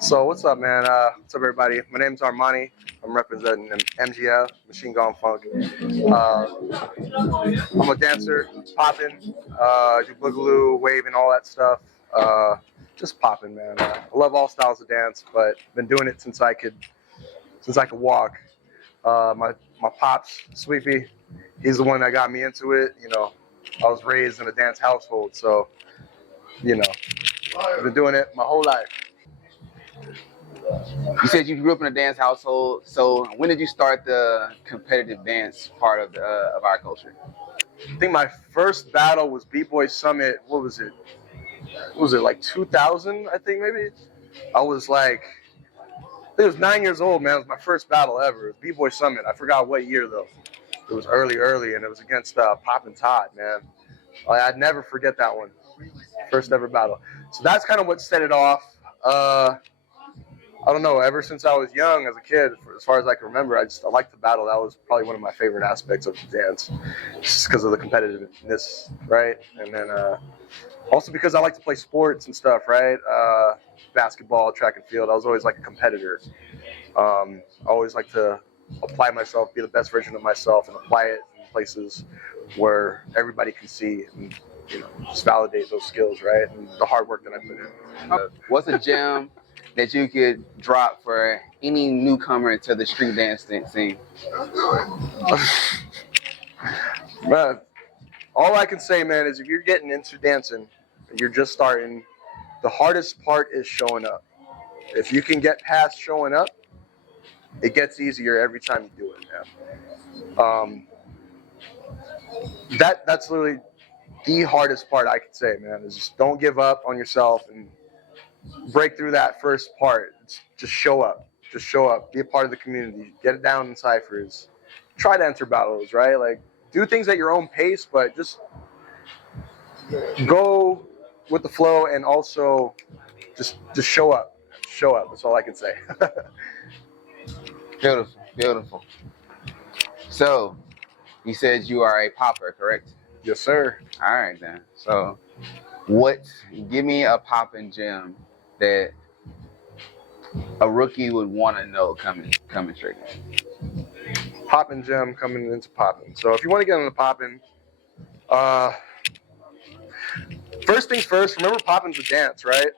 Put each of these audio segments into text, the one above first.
So what's up, man? What's up, everybody? My name's Armani. I'm representing MGF, Machine Gun Funk. I'm a dancer, popping, do boogaloo, waving, all that stuff. Just popping, man. I love all styles of dance, but been doing it since I could walk. My pops, Sweepy, he's the one that got me into it. I was raised in a dance household, so I've been doing it my whole life. You said you grew up in a dance household. So when did you start the competitive dance part of our culture? I think my first battle was B-Boy Summit. What was it? Like 2000? I think maybe. I was like, it was 9 years old, man. It was my first battle ever. It was B-Boy Summit. I forgot what year though. It was early, and it was against Pop and Todd, man. I'd never forget that one. First ever battle. So that's kind of what set it off. I don't know. Ever since I was young, as a kid, as far as I can remember, I liked the battle. That was probably one of my favorite aspects of the dance, just because of the competitiveness, right? And then also because I like to play sports and stuff, right? Basketball, track and field. I was always like a competitor. I always like to apply myself, be the best version of myself, and apply it in places where everybody can see and just validate those skills, right? And the hard work that I put in. What's a gem that you could drop for any newcomer to the street dance scene? Man, all I can say, man, is if you're getting into dancing, you're just starting, the hardest part is showing up. If you can get past showing up, it gets easier every time you do it, man. That's literally the hardest part I could say, man, is just don't give up on yourself and break through that first part. Just show up. Just show up. Be a part of the community. Get it down in ciphers. Try to enter battles, right? Like, do things at your own pace, but just go with the flow and also just show up. Show up. That's all I can say. Beautiful, beautiful. So, you said you are a popper, correct? Yes, sir. All right, then. So, give me a popping gem that a rookie would want to know coming straight in. Popping gem coming into popping. So if you want to get into popping, first things first, remember popping's a dance, right?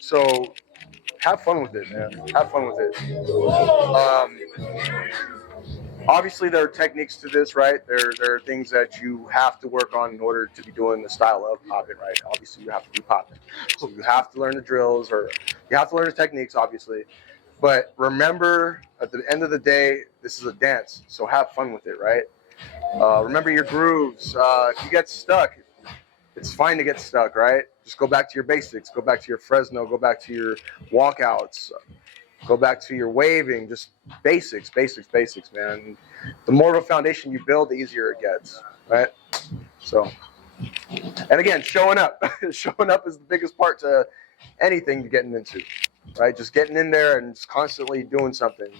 So have fun with it, man. Have fun with it. Obviously, there are techniques to this, right? There are things that you have to work on in order to be doing the style of popping, right? Obviously, you have to be popping. So you have to learn the drills, or you have to learn the techniques, obviously. But remember, at the end of the day, this is a dance, so have fun with it, right? Remember your grooves. If you get stuck, it's fine to get stuck, right? Just go back to your basics. Go back to your Fresno. Go back to your walkouts. Go back to your waving. Just basics, man. The more of a foundation you build, the easier it gets, right? So, and again, showing up. Showing up is the biggest part to anything you're getting into, right? Just getting in there and just constantly doing something,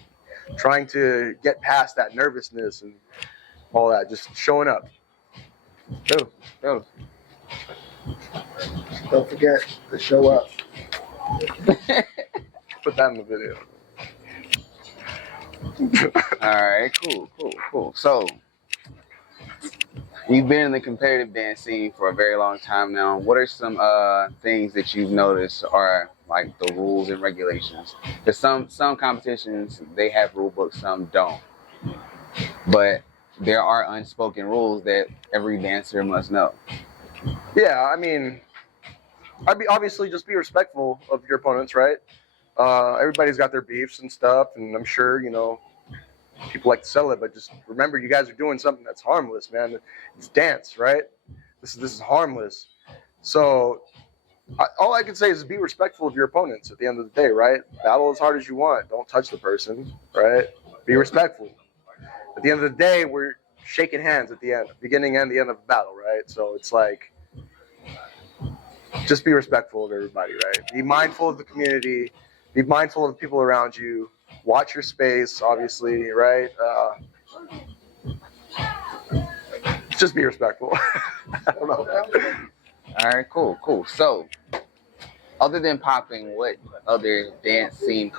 trying to get past that nervousness and all that. Just showing up. Go. Don't forget to show up. Put that in the video. All right, cool. So, you've been in the competitive dance scene for a very long time now. What are some things that you've noticed are like the rules and regulations? Because some competitions, they have rule books, some don't. But there are unspoken rules that every dancer must know. Yeah, I mean, obviously just be respectful of your opponents, right? Everybody's got their beefs and stuff, and I'm sure, people like to settle it, but just remember you guys are doing something that's harmless, man. It's dance, right? This is harmless. So all I can say is be respectful of your opponents at the end of the day, right? Battle as hard as you want. Don't touch the person, right? Be respectful. At the end of the day, we're shaking hands at the end, beginning and the end of the battle, right? So it's like, just be respectful of everybody, right? Be mindful of the community. Be mindful of the people around you. Watch your space, obviously, right? Just be respectful. I don't know. All right, cool. So, Other than popping, what other dance scene,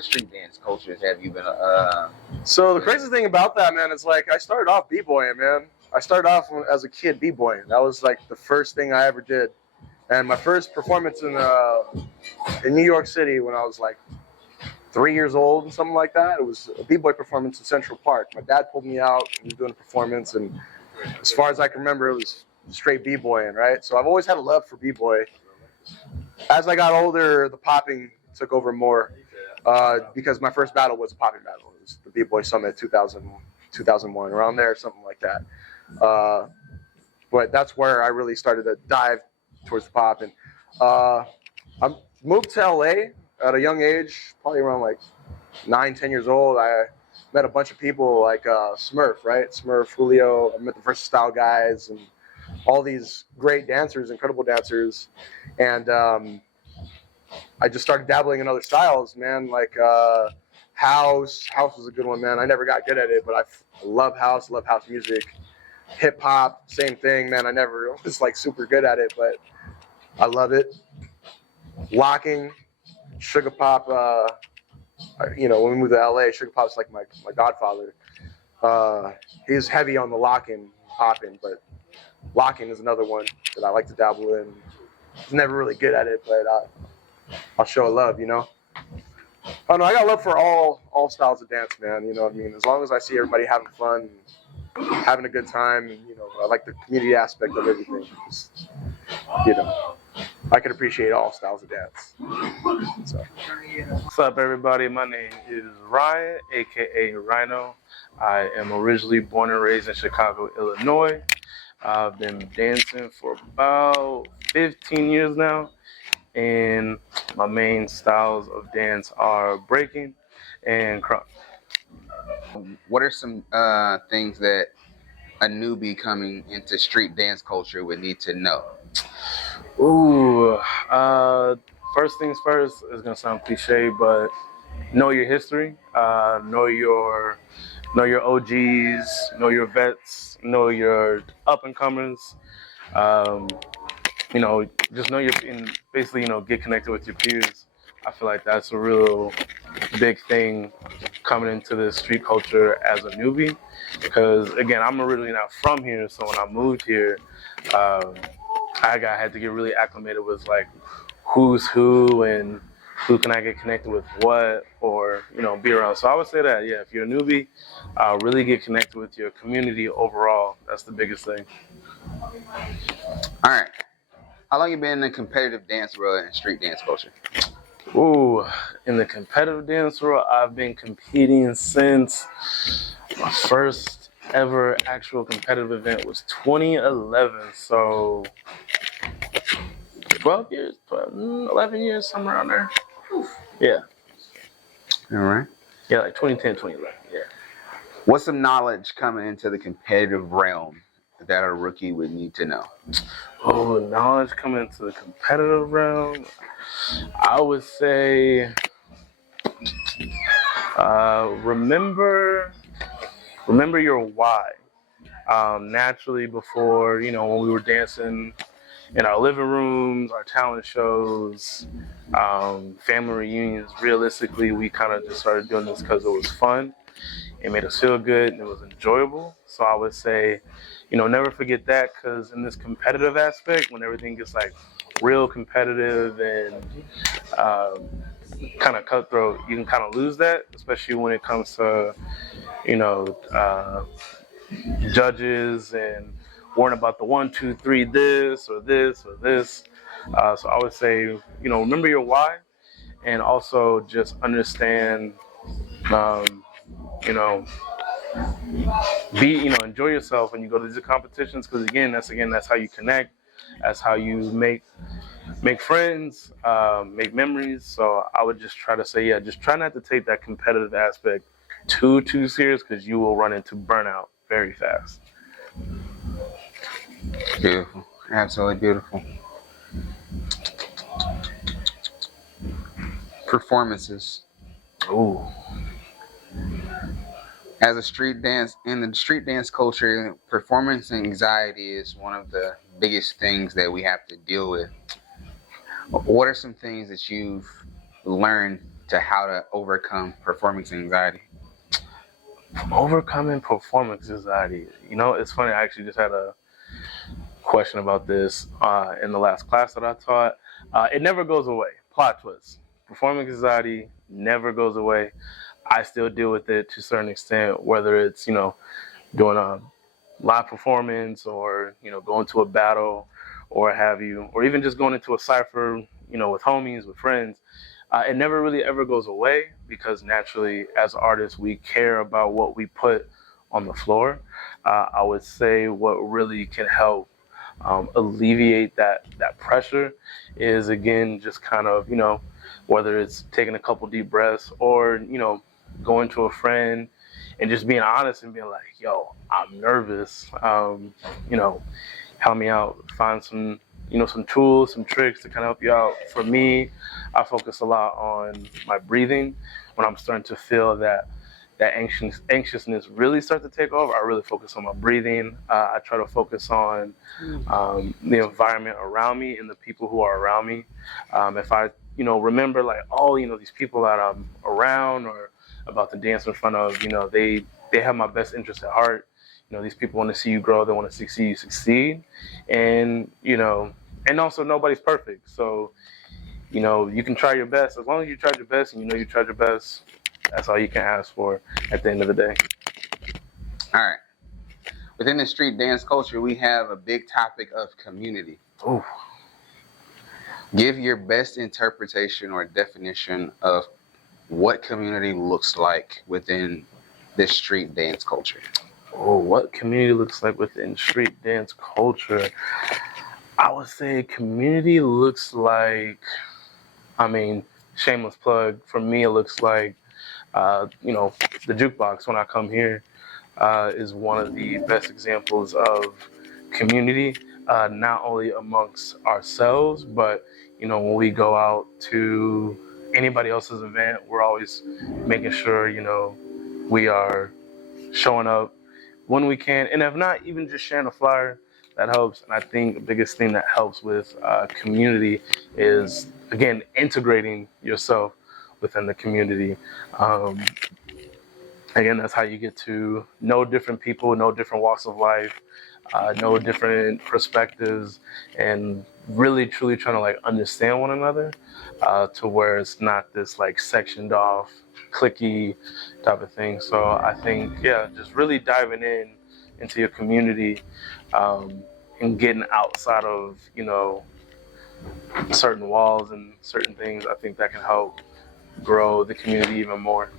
street dance cultures have you been? So the crazy thing about that, man, is like I started off b-boying, man. I started off as a kid b-boying. That was like the first thing I ever did. And my first performance in New York City when I was like 3 years old and something like that. It was a b-boy performance in Central Park. My dad pulled me out and was doing a performance, and as far as I can remember, it was straight b-boying, right? So I've always had a love for b-boy. As I got older, the popping took over more because my first battle was a popping battle. It was the b-boy summit 2001, around there, something like that. But that's where I really started to dive towards the popping. I moved to LA at a young age, probably around like 9, 10 years old. I met a bunch of people like Smurf, right? Smurf, Julio. I met the Versatile guys and all these great dancers, incredible dancers. And I just started dabbling in other styles, man, like house. House was a good one, man. I never got good at it, but I love house music. Hip hop, same thing, man. I never was like super good at it, but I love it. Locking, Sugar Pop, when we moved to LA, Sugar Pop's like my godfather. He's heavy on the locking, popping, but locking is another one that I like to dabble in. He's never really good at it, but I'll show love, I don't know, I got love for all styles of dance, man, you know what I mean? As long as I see everybody having fun, having a good time, and, I like the community aspect of everything. Just, I can appreciate all styles of dance. So. What's up, everybody? My name is Ryan, aka Rhino. I am originally born and raised in Chicago, Illinois. I've been dancing for about 15 years now, and my main styles of dance are breaking and crunk. What are some things that a newbie coming into street dance culture would need to know? Ooh, first things first, it's gonna sound cliche, but know your history, know your OGs, know your vets, know your up and comers. Just know and basically, get connected with your peers. I feel like that's a real big thing coming into the street culture as a newbie, because again, I'm originally not from here, so when I moved here, I had to get really acclimated with like who's who and who can I get connected with what, or be around. So I would say that, yeah, if you're a newbie, really get connected with your community overall. That's the biggest thing. All right. How long you been in the competitive dance world and street dance culture? Ooh, in the competitive dance world, I've been competing since my first ever actual competitive event was 2011. So 11 years, somewhere around there. Yeah. All right. Yeah, like 2010, 2011. Yeah. What's some knowledge coming into the competitive realm that a rookie would need to know? Oh, knowledge coming into the competitive realm. I would say remember your why. Naturally, before, when we were dancing in our living rooms, our talent shows, family reunions, realistically, we kind of just started doing this because it was fun. It made us feel good and it was enjoyable. So I would say, never forget that, because in this competitive aspect, when everything gets like real competitive and kind of cutthroat, you can kind of lose that, especially when it comes to, judges and worrying about the 1, 2, 3, this or this or this. So I would say, remember your why, and also just understand, enjoy yourself when you go to these competitions, because that's how you connect, that's how you make friends, make memories. So I would just try to say, yeah, just try not to take that competitive aspect too serious, because you will run into burnout very fast. Beautiful. Absolutely beautiful. Performances. Ooh. As a street dance, in the street dance culture, performance anxiety is one of the biggest things that we have to deal with. What are some things that you've learned to how to overcome performance anxiety? Overcoming performance anxiety. You know, it's funny. I actually just had a question about this in the last class that I taught. It never goes away. Plot twist. Performance anxiety never goes away. I still deal with it to a certain extent, whether it's, doing a live performance or, going to a battle or have you, or even just going into a cipher, with homies, with friends. It never really ever goes away because naturally, as artists, we care about what we put on the floor. I would say what really can help alleviate that pressure is again just kind of whether it's taking a couple deep breaths or going to a friend and just being honest and being like, yo, I'm nervous, help me out, find some tools, some tricks to kind of help you out. For me, I focus a lot on my breathing. When I'm starting to feel that anxiousness really start to take over, I really focus on my breathing. I try to focus on the environment around me and the people who are around me. If I, remember like, oh, these people that I'm around or about to dance in front of, they have my best interest at heart. These people want to see you grow. They want to see you succeed. And, and also nobody's perfect. So, you can try your best. As long as you tried your best and you tried your best, that's all you can ask for at the end of the day. All right. Within the street dance culture, we have a big topic of community. Ooh. Give your best interpretation or definition of what community looks like within this street dance culture. Oh, what community looks like within street dance culture? I would say community looks like, shameless plug, for me it looks like, the jukebox when I come here is one of the best examples of community, not only amongst ourselves, but, when we go out to anybody else's event, we're always making sure, we are showing up when we can. And if not, even just sharing a flyer, that helps. And I think the biggest thing that helps with community is, again, integrating yourself within the community. Again, that's how you get to know different people, know different walks of life, know different perspectives, and really truly trying to like understand one another to where it's not this like sectioned off, cliquey type of thing. So I think, just really diving into your community and getting outside of, certain walls and certain things, I think that can help grow the community even more.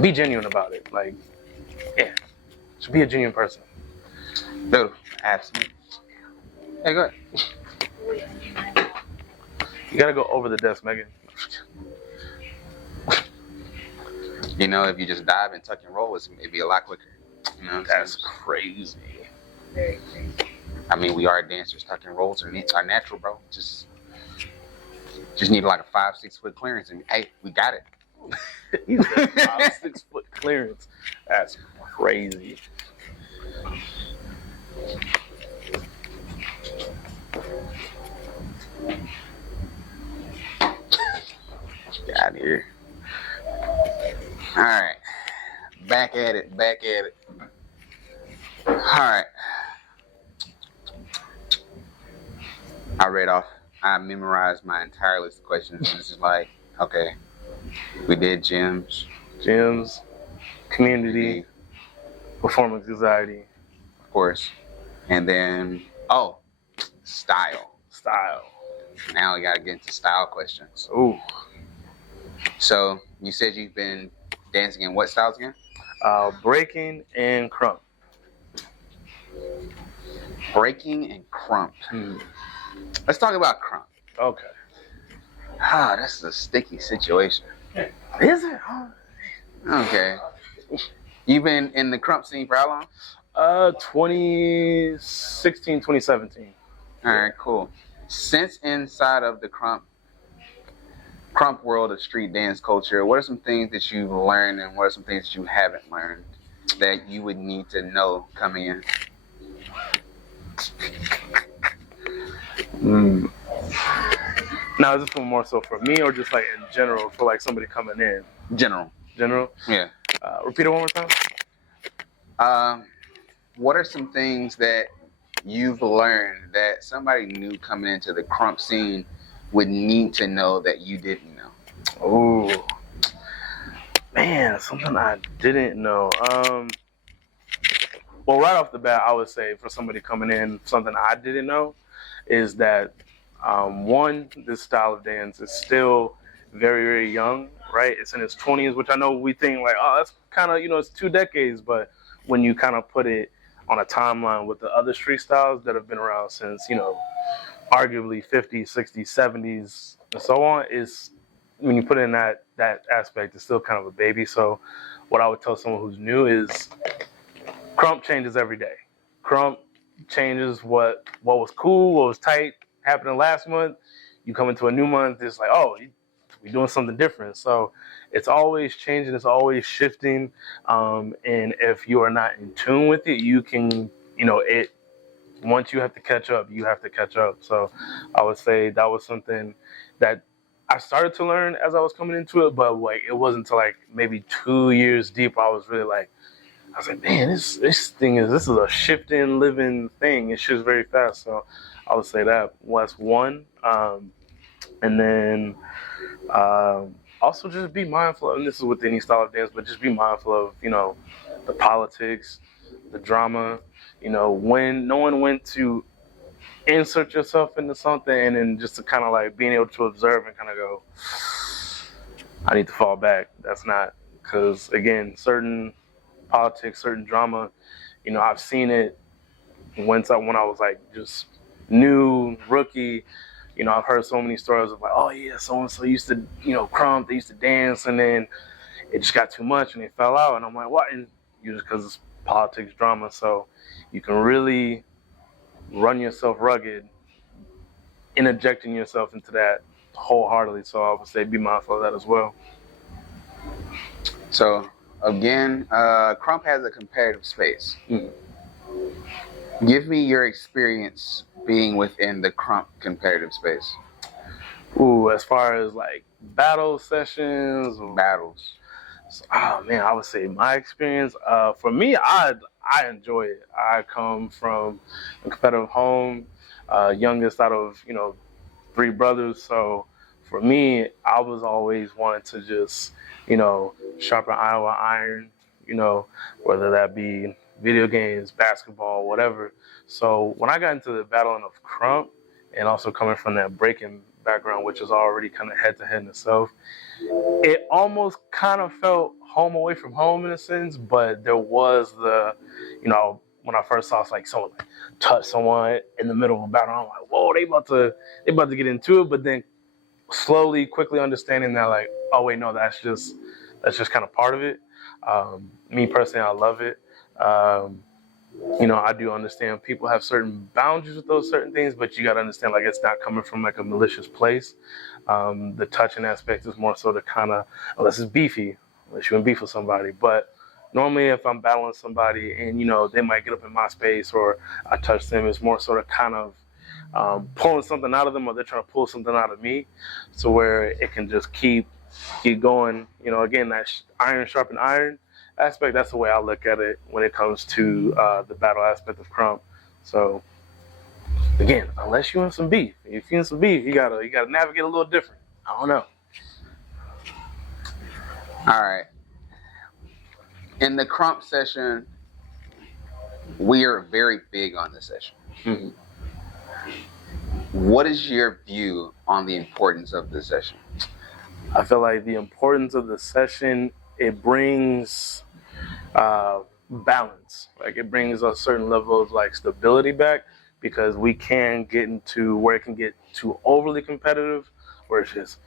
Be genuine about it. Like, just be a genuine person. No, absolutely. Hey, go ahead. You gotta go over the desk, Megan. If you just dive and tuck and roll, it'd be a lot quicker. That's crazy. Very crazy. We are dancers. Tuck and rolls are natural, bro. Just need like a 5-6 foot clearance, and hey, we got it. He said 5-6 foot clearance. That's crazy. Get out of here. All right. Back at it. All right. I memorized my entire list of questions. And this is like, okay, we did gyms, community, performance anxiety, of course, and then style. Now we gotta get into style questions. Ooh. So you said you've been dancing in what styles again? Breaking and crump. Breaking and crump. Let's talk about crump. Okay. That's a sticky situation. Is it? Okay. You've been in the crump scene for how long? 2016, 2017. All right, cool. Since inside of the crump world of street dance culture, what are some things that you've learned and what are some things that you haven't learned that you would need to know coming in? Now, is this one more so for me or just like in general for like somebody coming in? General. General? Yeah. Repeat it one more time. What are some things that you've learned that somebody new coming into the crump scene would need to know that you didn't know? Oh, man, something I didn't know. Well, right off the bat, I would say for somebody coming in, something I didn't know is that one, this style of dance is still very, very young, right? It's in its 20s, which I know we think like, oh, that's kind of, it's 2 decades, but when you kind of put it on a timeline with the other street styles that have been around since, arguably 50s, 60s, 70s, and so on, is when you put in that aspect, it's still kind of a baby. So what I would tell someone who's new is crump changes every day. Crump changes what was cool, what was tight, happening last month. You come into a new month, it's like, oh, we're doing something different. So it's always changing, it's always shifting. And if you are not in tune with it, you can, once you have to catch up, you have to catch up. So I would say that was something that I started to learn as I was coming into it, but like it wasn't until like maybe 2 years deep I was really like, man, this is a shifting, living thing. It shifts very fast. So I would say that was one. And then also just be mindful, and this is with any style of dance, but just be mindful of, the politics, the drama, when knowing when to insert yourself into something, and then just to kind of like being able to observe and kind of go, I need to fall back. That's not, because again, certain politics, certain drama, I've seen it when I was like just new, rookie. I've heard so many stories of like, oh yeah, so-and-so used to, crump, they used to dance, and then it just got too much and they fell out. And I'm like, what? And just because it's politics, drama. So you can really run yourself rugged, interjecting yourself into that wholeheartedly. So I would say be mindful of that as well. So again, crump has a competitive space. Mm. Give me your experience being within the crump competitive space. Ooh, as far as like battle sessions or Battles. oh man, I would say my experience. For me, I enjoy it. I come from a competitive home, youngest out of 3 brothers. So for me, I was always wanting to just sharpen iron with iron. Whether that be video games, basketball, whatever. So when I got into the battling of crump, and also coming from that breaking background, which is already kind of head to head in itself, it almost kind of felt home away from home in a sense, but there was the, when I first saw like someone like touch someone in the middle of a battle, I'm like, whoa, they about to get into it, but then slowly, quickly understanding that like, oh wait, no, that's just kind of part of it. Me personally, I love it. I do understand people have certain boundaries with those certain things, but you got to understand like it's not coming from like a malicious place. The touching aspect is more so to kind of, unless it's beefy, unless you're in beef with somebody. But normally if I'm battling somebody and, they might get up in my space or I touch them, it's more so to kind of pulling something out of them, or they're trying to pull something out of me, so where it can just keep going. Again, that iron sharpen iron aspect. That's the way I look at it when it comes to the battle aspect of crump. So again, unless you're in some beef, if you're in some beef, you gotta navigate a little different. I don't know. All right. In the crump session, we are very big on the session. Mm-hmm. What is your view on the importance of the session? I feel like the importance of the session, it brings balance. Like it brings a certain level of like stability back, because we can get into where it can get too overly competitive, where it's just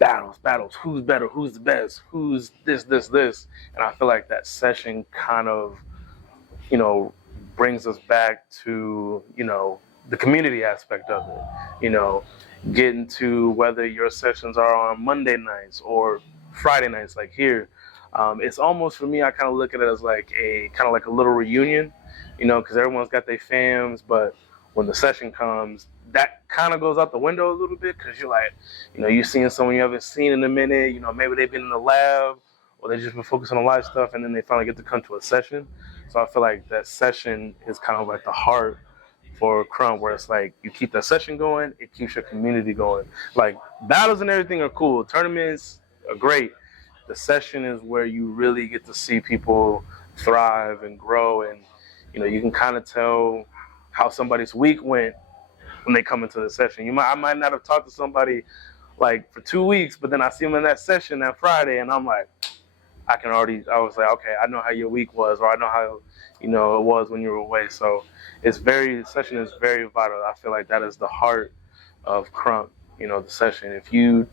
battles, who's better, who's the best, who's this. And I feel like that session kind of, brings us back to, the community aspect of it, getting to whether your sessions are on Monday nights or Friday nights, like here. It's almost, for me, I kind of look at it as like a little reunion, because everyone's got their fams, but when the session comes, that kind of goes out the window a little bit because you're like, you're seeing someone you haven't seen in a minute. Maybe they've been in the lab or they just been focusing on live stuff, and then they finally get to come to a session. So I feel like that session is kind of like the heart for Crump, where it's like you keep that session going, it keeps your community going. Like battles and everything are cool, tournaments are great. The session is where you really get to see people thrive and grow, and you can kind of tell how somebody's week went when they come into the session. I might not have talked to somebody like for 2 weeks, but then I see them in that session that Friday, and I'm like, I was like, okay, I know how your week was, or I know how it was when you were away. So session is very vital. I feel like that is the heart of Crump, the session. If you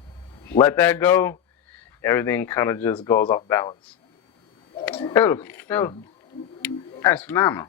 let that go, everything kind of just goes off balance. Beautiful. That's phenomenal.